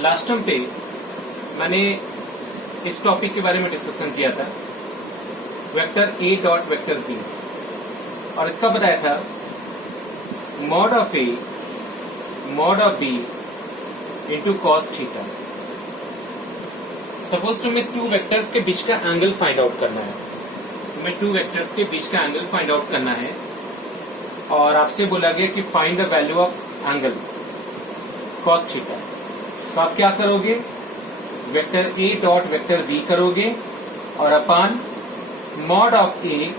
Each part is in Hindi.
लास्ट टर्म पे मैंने इस टॉपिक के बारे में डिस्कशन किया था, vector A dot vector B, और इसका बताया था mod of A mod of B into cos theta. Suppose तुम्हें टू वेक्टर्स के बीच का एंगल फाइंड आउट करना है, और आपसे बोला गया कि find the value of angle cos theta. तो आप क्या करोगे, vector A dot vector B करोगे और अपान मॉड ऑफ ए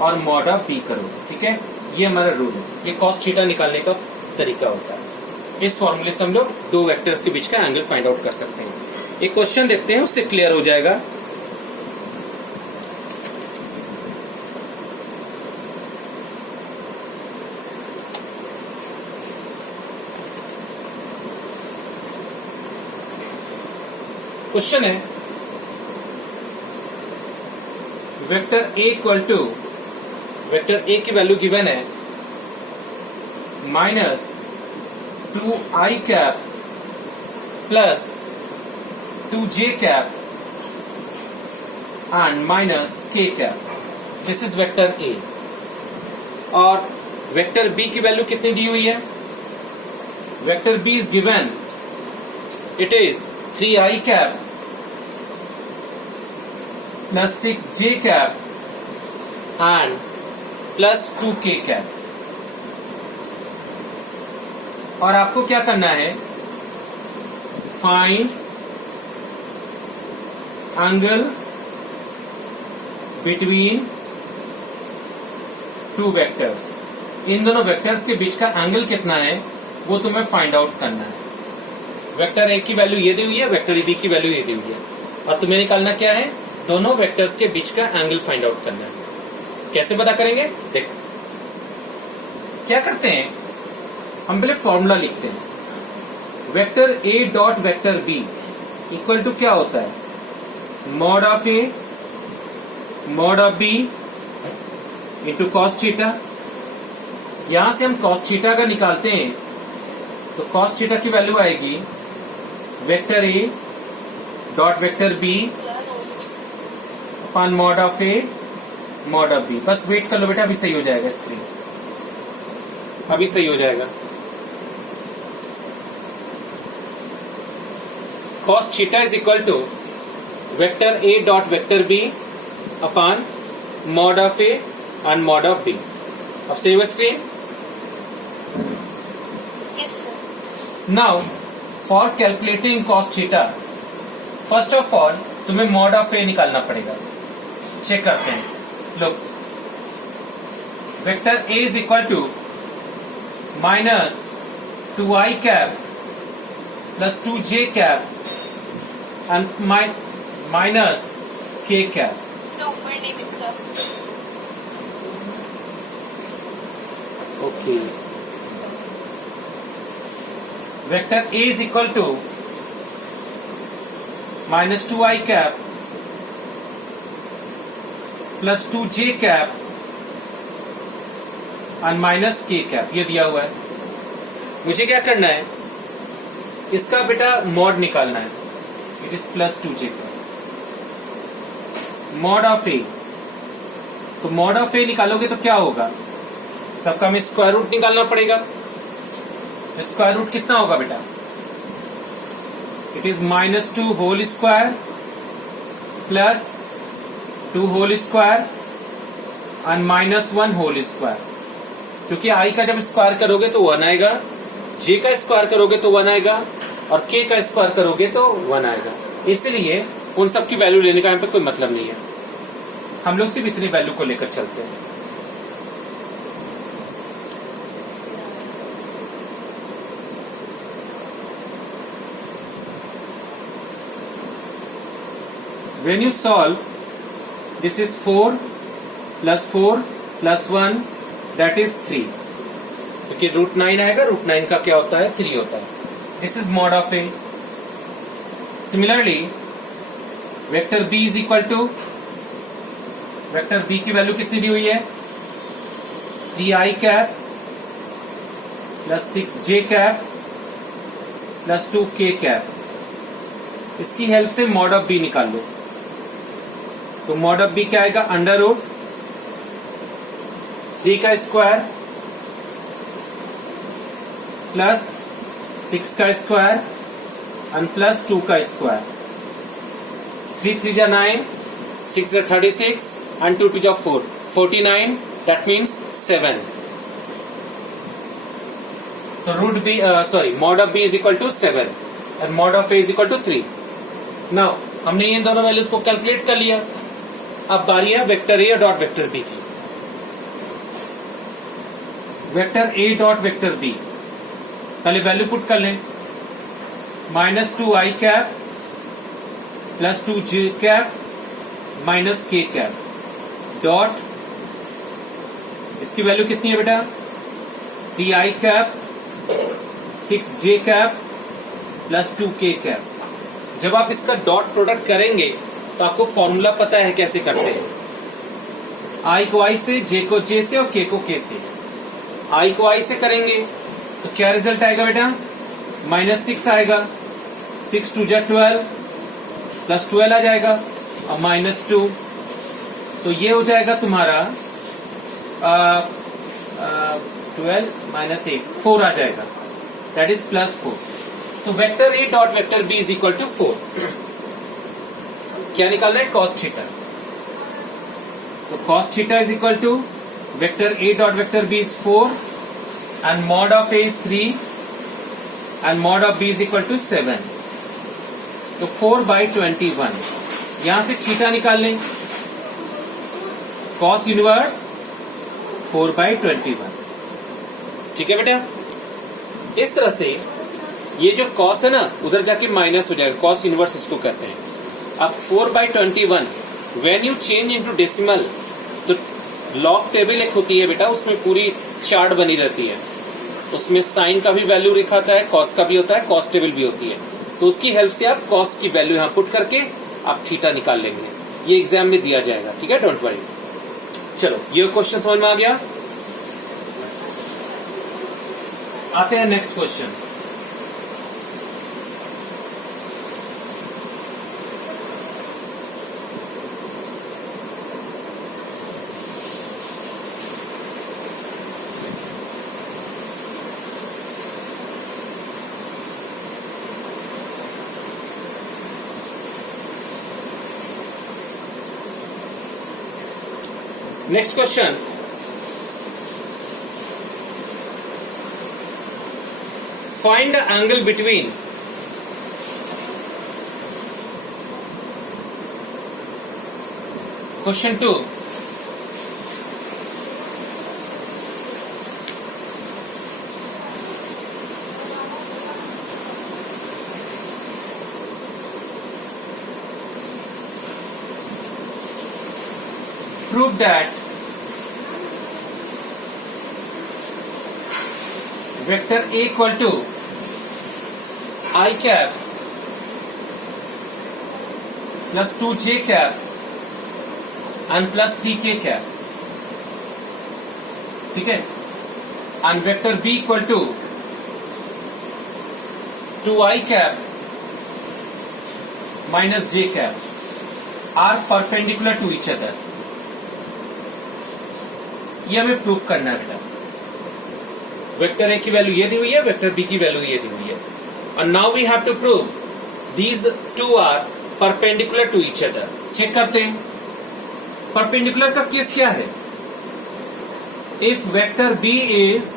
और मॉड ऑफ बी करोगे। ठीक है, ये हमारा रूल है। ये कॉस थीटा निकालने का तरीका होता है। इस फॉर्मूले से हम लोग दो वेक्टर्स के बीच का एंगल फाइंड आउट कर सकते हैं। एक क्वेश्चन देखते हैं, उससे क्लियर हो जाएगा। क्वेश्चन है vector A equal to, vector A की वैल्यू गिवन है -2i cap plus 2j cap and -k cap. This is vector A. और वेक्टर बी की वैल्यू कितनी दी हुई है? Vector B is given, it is 3i cap plus 6j cap and plus 2k cap. और आपको क्या करना है, find angle between two vectors. इन दोनों वेक्टर्स के बीच का एंगल कितना है वो तुम्हें फाइंड आउट करना है। वेक्टर ए की वैल्यू ये दी हुई है, वेक्टर बी की वैल्यू ये दी हुई है, और तुम्हें निकालना क्या है, दोनों वेक्टर्स के बीच का एंगल फाइंड आउट करना है। कैसे पता करेंगे, देख क्या करते हैं, हम पहले फॉर्मूला लिखते हैं। Vector A dot vector B equal to क्या होता है, mod of A mod of B into cos theta. यहां से हम कॉस थीटा का निकालते हैं तो कॉस थीटा की वैल्यू आएगी vector A dot vector B upon mod of A mod of B. बस वेट कर लो बेटा, अभी सही हो जाएगा स्क्रीन, अभी सही हो जाएगा। cos theta is equal to vector A dot vector B upon mod of A and mod of B. अब सही हुआ screen? Now for calculating cos theta, first of all तुम्हें मॉड ऑफ ए निकालना पड़ेगा। चेक करते हैं, look, vector A is equal to -2i cap plus 2j cap and -k cap. Okay, vector A is equal to -2i cap plus 2j cap and -k cap, ये दिया हुआ है। मुझे क्या करना है, इसका बेटा मॉड निकालना है। It is plus 2j mod of A. तो मॉड ऑफ ए निकालोगे तो क्या होगा, सबका में स्क्वायर रूट निकालना पड़ेगा। स्क्वायर रूट कितना होगा बेटा, it is -2 whole square plus 2 whole square and -1 whole square. क्योंकि आई का जब स्क्वायर करोगे तो 1 आएगा, जे का स्क्वायर करोगे तो 1 आएगा, और के का स्क्वायर करोगे तो 1 आएगा। इसलिए उन सब की वैल्यू लेने का यहाँ पे कोई मतलब नहीं है, हम लोग सिर्फ इतनी वैल्यू को लेकर चलते हैं। When you solve, this is 4 plus 1 that is 3, क्योंकि √9 आएगा, √9 का क्या होता है, 3 होता है। This is mod of A. Similarly, vector B is equal to, vector B की वैल्यू कितनी दी हुई है, 3i cap plus 6j cap plus 2k cap. इसकी हेल्प से मॉड ऑफ बी निकाल लो। तो मॉड ऑफ बी क्या आएगा, अंडर रूट 3 का स्क्वायर प्लस 6 का स्क्वायर एंड प्लस 2 का स्क्वायर। 3 3 जा 9, 6 जा 36 and 2 2 जा 4, 49, that means 7। तो root B mod of B is equal to 7 और mod of A is equal to 3। Now हमने इन दोनों वैल्यूज को कैलकुलेट कर लिया। अब बारी है vector A dot vector B की। Vector A dot vector B, पहले वैल्यू पुट कर लें। -2i cap plus 2j cap minus k cap dot, इसकी वैल्यू कितनी है बेटा, 3i cap 6j cap plus 2k cap. जब आप इसका डॉट प्रोडक्ट करेंगे तो आपको फॉर्मूला पता है कैसे करते हैं। i को i से, j को j से और k को k से। i को i से करेंगे तो क्या रिजल्ट आएगा बेटा, -6 आएगा, 6 2 जा 12 प्लस 12 आ जाएगा और -2, तो ये हो जाएगा तुम्हारा 12 माइनस 8, 4 आ जाएगा, दैट इज +4। तो vector A dot vector B is equal to 4। क्या निकालना है, कॉस थीटा। तो cos theta is equal to vector A dot vector B is 4 and mod of A is 3 and mod of B is equal to 7। तो 4/21, यहां से थीटा निकाल लें, कॉस इनवर्स 4/21। ठीक है बेटा, इस तरह से ये जो कॉस है ना उधर जाके माइनस हो जाएगा, कॉस इनवर्स इसको कहते हैं। अब 4/21 when you change into decimal, तो लॉग टेबल एक होती है बेटा, उसमें पूरी चार्ट बनी रहती है, उसमें साइन का भी वैल्यू लिखाता है, कॉस का भी होता है, कॉस टेबल भी होती है। तो उसकी हेल्प से आप कॉस की वैल्यू यहां पुट करके आप थीटा निकाल लेंगे। ये एग्जाम में दिया जाएगा, ठीक है, डोंट वरी। चलो ये क्वेश्चन समझ में आ गया। आते हैं next question. Next question. Find the angle between question 2. Prove that vector A equal to I cap plus 2j cap and plus 3k cap, ठीक है, and vector B equal to 2i cap minus j cap are perpendicular to each other। ये हमें प्रूफ करना है बेटा। वेक्टर ए की वैल्यू ये दी हुई है, वेक्टर बी की वैल्यू ये दी हुई है, और now we have to prove these two are perpendicular to each other. चेक करते हैं परपेंडिकुलर का केस क्या है। If vector B is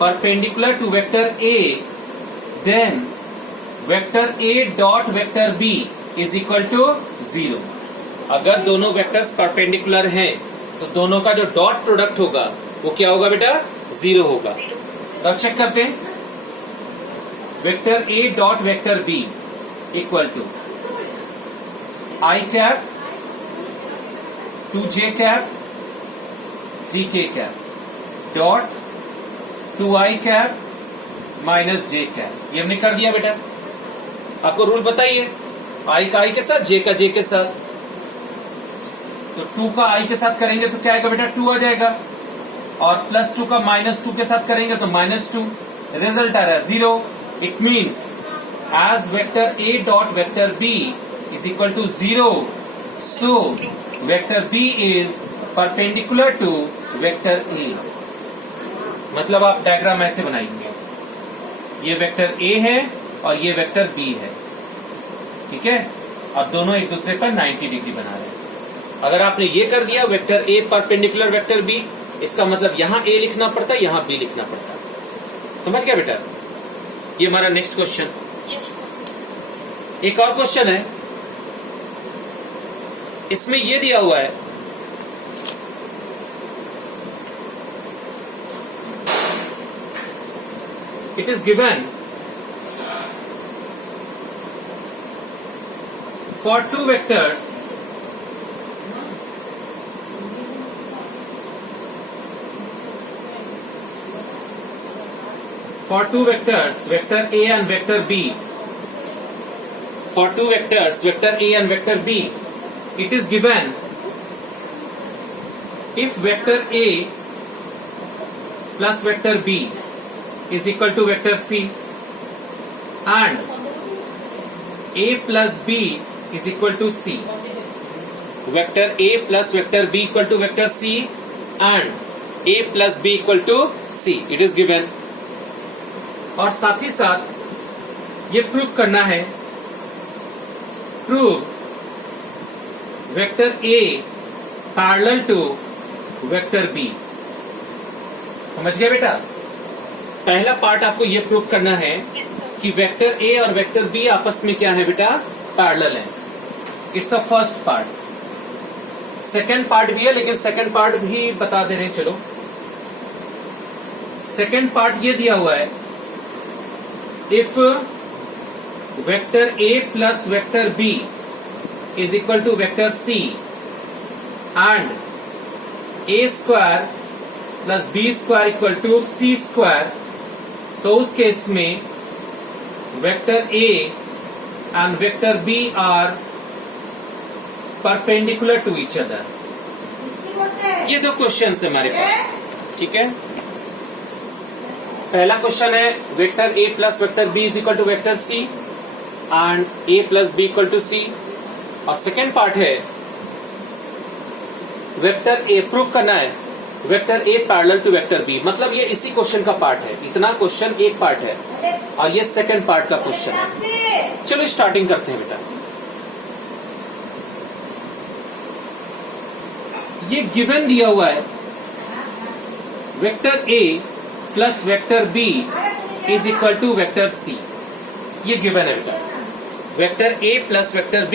perpendicular to vector A, then vector A dot vector B is equal to 0। अगर दोनों वेक्टर्स परपेंडिकुलर हैं तो दोनों का जो डॉट प्रोडक्ट होगा वो क्या होगा बेटा, 0 होगा। तो चेक करते हैं, vector A dot vector B equal to I cap 2j cap 3k cap dot 2i cap minus j cap. ये हमने कर दिया बेटा। आपको रूल बताइए, आई का आई के साथ, जे का जे के साथ। तो 2 का i के साथ करेंगे तो क्या आएगा बेटा, 2 आ जाएगा, और +2 का -2 के साथ करेंगे तो -2। रिजल्ट आ रहा है 0। It means as vector A dot vector B is equal to 0, so vector B is perpendicular to vector A. मतलब आप डायग्राम ऐसे बनाएंगे, ये वेक्टर A है और ये वेक्टर B है, ठीक है, और दोनों एक दूसरे पर 90 डिग्री बना रहे हैं। अगर आपने ये कर दिया vector A perpendicular vector B, इसका मतलब यहां A लिखना पड़ता है, यहां B लिखना पड़ता है। समझ गया बेटा? ये हमारा नेक्स्ट क्वेश्चन। एक और क्वेश्चन है, इसमें ये दिया हुआ है it is given for two vectors vector A and vector B, for two vectors vector A and vector B, it is given if vector A plus vector B is equal to vector C and A plus B is equal to C. Vector A plus vector B equal to vector C and A plus B equal to C. It is given. और साथ ही साथ ये प्रूफ करना है, prove vector A parallel to vector B। समझ गए बेटा? पहला पार्ट आपको ये प्रूफ करना है कि वेक्टर A और वेक्टर B आपस में क्या है बेटा? पैरेलल है। It's the first part. Second part भी है, लेकिन सेकेंड पार्ट भी बता दे रहे हैं। चलो, सेकेंड पार्ट ये दिया हुआ है, if vector A plus vector B is equal to vector C and A square plus B square equal to C square, तो उस केस में vector A and vector B are perpendicular to each other. ये दो क्वेश्चन है हमारे पास, ठीक है। पहला क्वेश्चन है vector A plus vector B is equal to vector C and A plus B equal to C, और सेकेंड पार्ट है वेक्टर A प्रूफ करना है vector A parallel to vector B। मतलब ये इसी क्वेश्चन का पार्ट है, इतना क्वेश्चन एक पार्ट है और ये सेकंड पार्ट का क्वेश्चन है। चलो स्टार्टिंग करते हैं बेटा। ये गिवन दिया हुआ है vector A plus vector B is equal to vector C। ये गिवन है बेटा, vector A plus vector B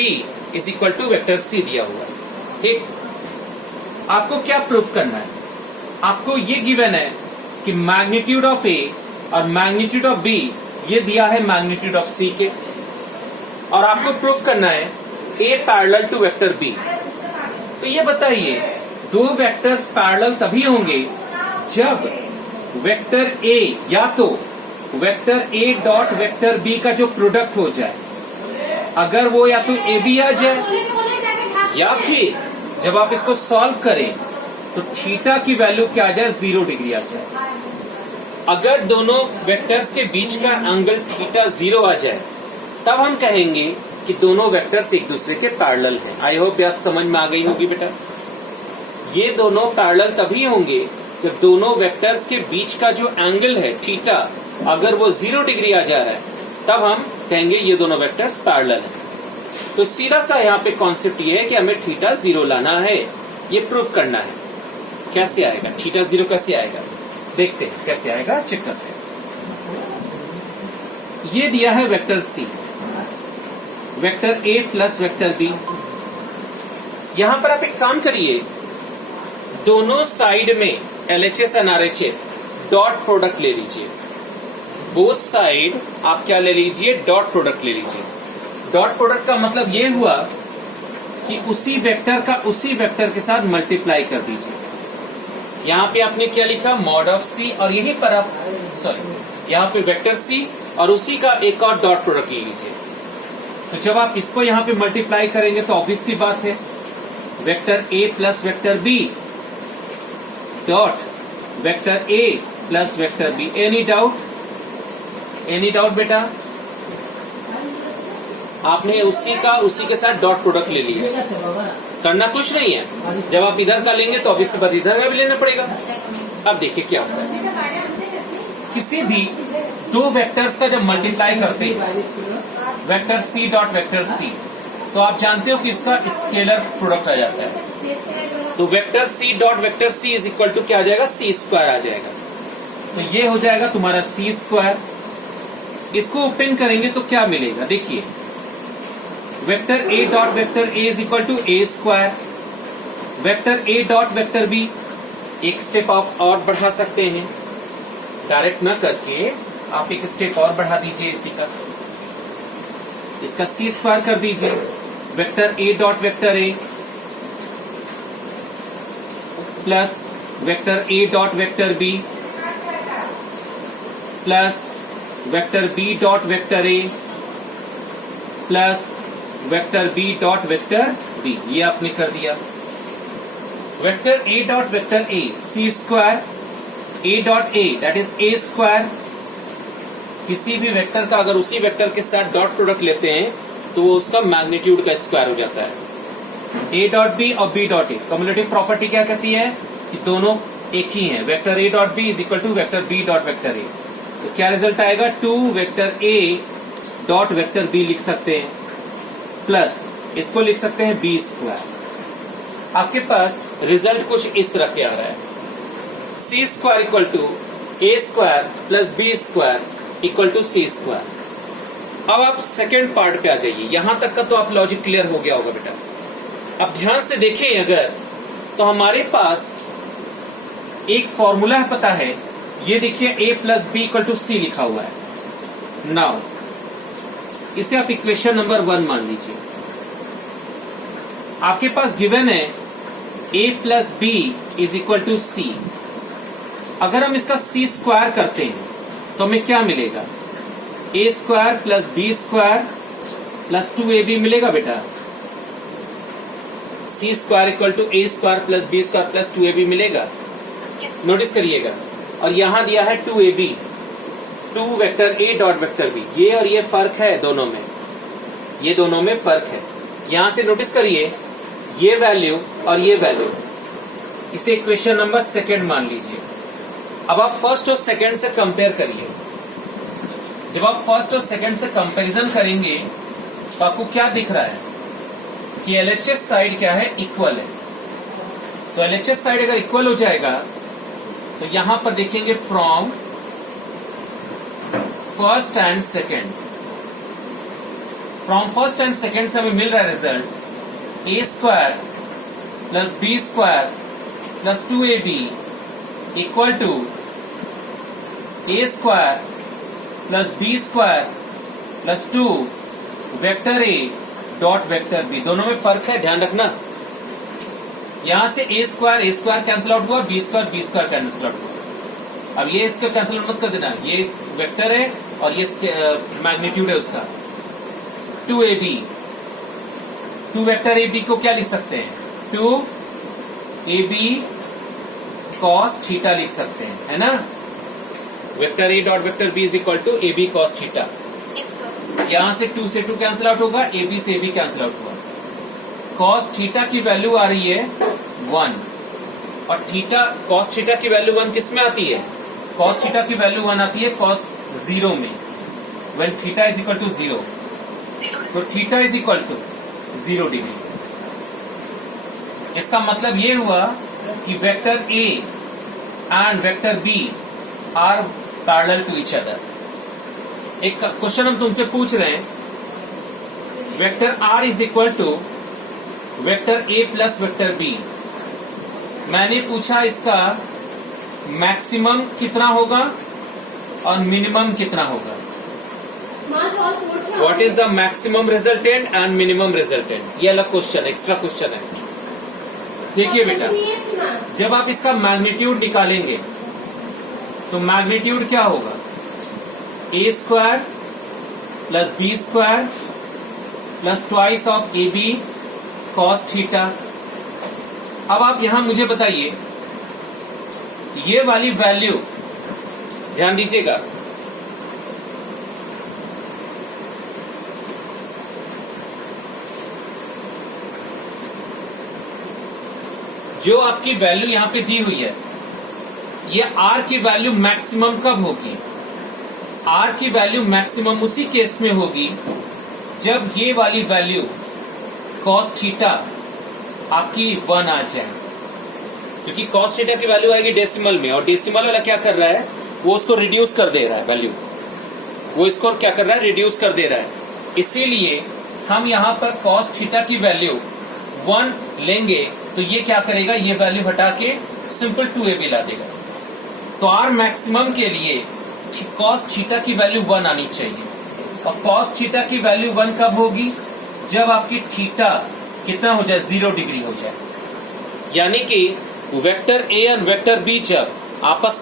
is equal to vector C दिया हुआ है, ठीक। आपको क्या प्रूफ करना है? आपको ये गिवन है कि मैग्नीट्यूड ऑफ A और मैग्नीट्यूड ऑफ B ये दिया है मैग्नीट्यूड ऑफ C के, और आपको प्रूफ करना है A parallel to vector B। तो ये बताइए, दो वेक्टर्स पैरेलल तभी होंगे जब वेक्टर A या तो vector A dot vector B का जो प्रोडक्ट हो जाए, अगर वो या तो AB आ जाए, या फिर जब आप इसको सॉल्व करें तो थीटा की वैल्यू क्या आ जाए? 0 डिग्री आ जाए। अगर दोनों वेक्टर्स के बीच का एंगल थीटा 0 आ जाए, तब हम कहेंगे कि दोनों वेक्टर्स एक दूसरे के पैरेलल हैं। आई होप बात समझ में आ गई होगी बेटा। ये दोनों पैरेलल तभी होंगे जब दोनों वेक्टर्स के बीच का जो एंगल है थीटा, अगर वो 0 डिग्री आ जा रहा है, तब हम कहेंगे ये दोनों वेक्टर्स पैरेलल हैं। तो सीधा सा यहाँ पे कॉन्सेप्ट ये है कि हमें थीटा 0 लाना है, ये प्रूफ करना है। कैसे आएगा थीटा 0? कैसे आएगा देखते हैं, कैसे आएगा चेक करते हैं। ये दिया है vector C, vector A plus vector B। यहां पर आप एक काम करिए, दोनों साइड में LHS and RHS dot product ले लीजिए। बोथ साइड आप क्या ले लीजिए? डॉट प्रोडक्ट ले लीजिए। डॉट प्रोडक्ट का मतलब ये हुआ कि उसी वेक्टर का उसी वेक्टर के साथ मल्टीप्लाई कर दीजिए। यहाँ पे आपने क्या लिखा? मॉड ऑफ C, और यहीं पर आप यहाँ पे वेक्टर C और उसी का एक और डॉट प्रोडक्ट ले लीजिए। तो जब आप इसको यहाँ पे मल्टीप्लाई करेंगे तो ऑब्वियस सी बात है vector A plus vector B dot vector A plus vector B। Any doubt? Any doubt बेटा? आपने उसी के साथ डॉट प्रोडक्ट ले लिया। करना कुछ नहीं है, जब आप इधर का लेंगे तो ऑब्वियसली बात इधर का भी लेना पड़ेगा। अब देखिए क्या होता है, किसी भी दो वेक्टर्स का जब मल्टीप्लाई करते हैं, vector C dot vector C, तो आप जानते हो कि इसका स्केलर प्रोडक्ट आ जाता है। तो vector C dot vector C is equal to क्या आ जाएगा, सी स्क्वायर आ जाएगा। तो ये हो जाएगा तुम्हारा सी स्क्वायर। इसको ओपन करेंगे तो क्या मिलेगा, देखिए vector A dot vector A is equal to A square. Vector A dot vector B, एक स्टेप आप और बढ़ा सकते हैं, डायरेक्ट न करके आप एक स्टेप और बढ़ा दीजिए इसी का, इसका सी स्क्वायर कर दीजिए। Vector A dot vector A plus vector A dot vector B plus vector B dot vector A plus vector B dot vector B, ये आपने कर दिया। Vector A dot vector A C square, A dot A that is A square. किसी भी वेक्टर का अगर उसी वेक्टर के साथ डॉट प्रोडक्ट लेते हैं तो वो उसका मैग्नीट्यूड का स्क्वायर हो जाता है। ए डॉट बी और B dot A, cumulative property क्या कहती है कि दोनों एक ही हैं। Vector A dot B is equal to vector B dot vector A. तो क्या रिजल्ट आएगा, 2 vector A dot vector B लिख सकते हैं, प्लस इसको लिख सकते हैं बी स्क्वायर। आपके पास रिजल्ट कुछ इस तरह के आ रहा है, C square equal to A square plus B square equal to C square. अब आप सेकेंड पार्ट पे आ जाइए, यहां तक का तो आप लॉजिक क्लियर हो गया होगा बेटा। अब ध्यान से देखें अगर, तो हमारे पास एक फॉर्मूला है, पता है, ये देखिए a plus B equal to C लिखा हुआ है। नाउ इसे आप इक्वेशन नंबर 1 मान लीजिए। आपके पास गिवन है a plus B is equal to C. अगर हम इसका सी स्क्वायर करते हैं तो हमें क्या मिलेगा, A square plus B square plus 2ab मिलेगा बेटा। C square equal to A square plus B square plus 2ab मिलेगा। नोटिस करिएगा, और यहां दिया है 2ab, 2 vector A dot vector B. ये और ये फर्क है दोनों में, ये दोनों में फर्क है। यहां से नोटिस करिए, ये वैल्यू और ये वैल्यू, इसे इक्वेशन नंबर 2 मान लीजिए। अब आप फर्स्ट और सेकंड से कंपेयर करिए। जब आप फर्स्ट और सेकंड से कंपैरिजन करेंगे तो आपको क्या दिख रहा है कि एलएचएस साइड क्या है, इक्वल है। तो एलएचएस साइड अगर इक्वल हो जाएगा तो यहां पर देखेंगे from first and second, from first and second से हमें मिल रहा है result A square plus B square plus 2ab equal to A square plus B square plus 2 vector A dot vector B. दोनों में फर्क है, ध्यान रखना। यहां से ए स्क्वायर कैंसिल आउट हुआ, बी स्क्वायर कैंसिल आउट हुआ। अब ये इसका कैंसिल आउट मत कर देना, ये वेक्टर है और ये मैग्नीट्यूड है उसका। 2ab, 2 वेक्टर ए बी को क्या लिख सकते हैं, 2ab कॉस थीटा लिख सकते हैं, है ना। Vector A dot vector B is equal to A B cos theta. यहां से 2 से 2 कैंसिल आउट होगा, ए बी से ए बी कैंसिल आउट हुआ। कॉस थीटा की वैल्यू आ रही है 1, और थीटा कॉस थीटा की वैल्यू 1 किस में आती है, कॉस थीटा की वैल्यू 1 आती है कॉस 0 में, when theta is equal to 0। तो theta is equal to 0 degree. इसका मतलब ये हुआ कि vector A and vector B are parallel to each other. एक क्वेश्चन हम तुमसे पूछ रहे हैं, vector R is equal to vector A plus vector B. मैंने पूछा इसका मैक्सिमम कितना होगा और मिनिमम कितना होगा। What is the maximum resultant and minimum resultant, ये अलग क्वेश्चन, एक्स्ट्रा क्वेश्चन है। देखिए बेटा, जब आप इसका मैग्नीट्यूड निकालेंगे तो मैग्नीट्यूड क्या होगा, A square plus B square plus twice of A B cos theta. अब आप यहां मुझे बताइए, ये वाली वैल्यू ध्यान दीजिएगा, जो आपकी वैल्यू यहाँ पे दी हुई है, ये आर की वैल्यू मैक्सिमम कब होगी? आर की वैल्यू मैक्सिमम उसी केस में होगी जब ये वाली वैल्यू कॉस थीटा आपकी 1 आ जाए, क्योंकि कॉस थीटा की वैल्यू आएगी डेसिमल में, और डेसिमल वाला क्या कर रहा है, वो उसको रिड्यूस कर दे रहा है वैल्यू, वो इसको क्या कर रहा है, रिड्यूस कर दे रहा है। इसीलिए हम यहां पर कॉस थीटा की वैल्यू 1 लेंगे तो ये क्या करेगा, ये वैल्यू हटा के सिंपल 2ab ला देगा। तो आर मैक्सिमम के लिए कॉस थीटा की वैल्यू 1 आनी चाहिए, और कॉस थीटा की वैल्यू 1 कब होगी, जब आपकी थीटा कितना हो जाए, 0 डिग्री हो जाए। यानी कि वेक्टर ए और वेक्टर बी जब आपस में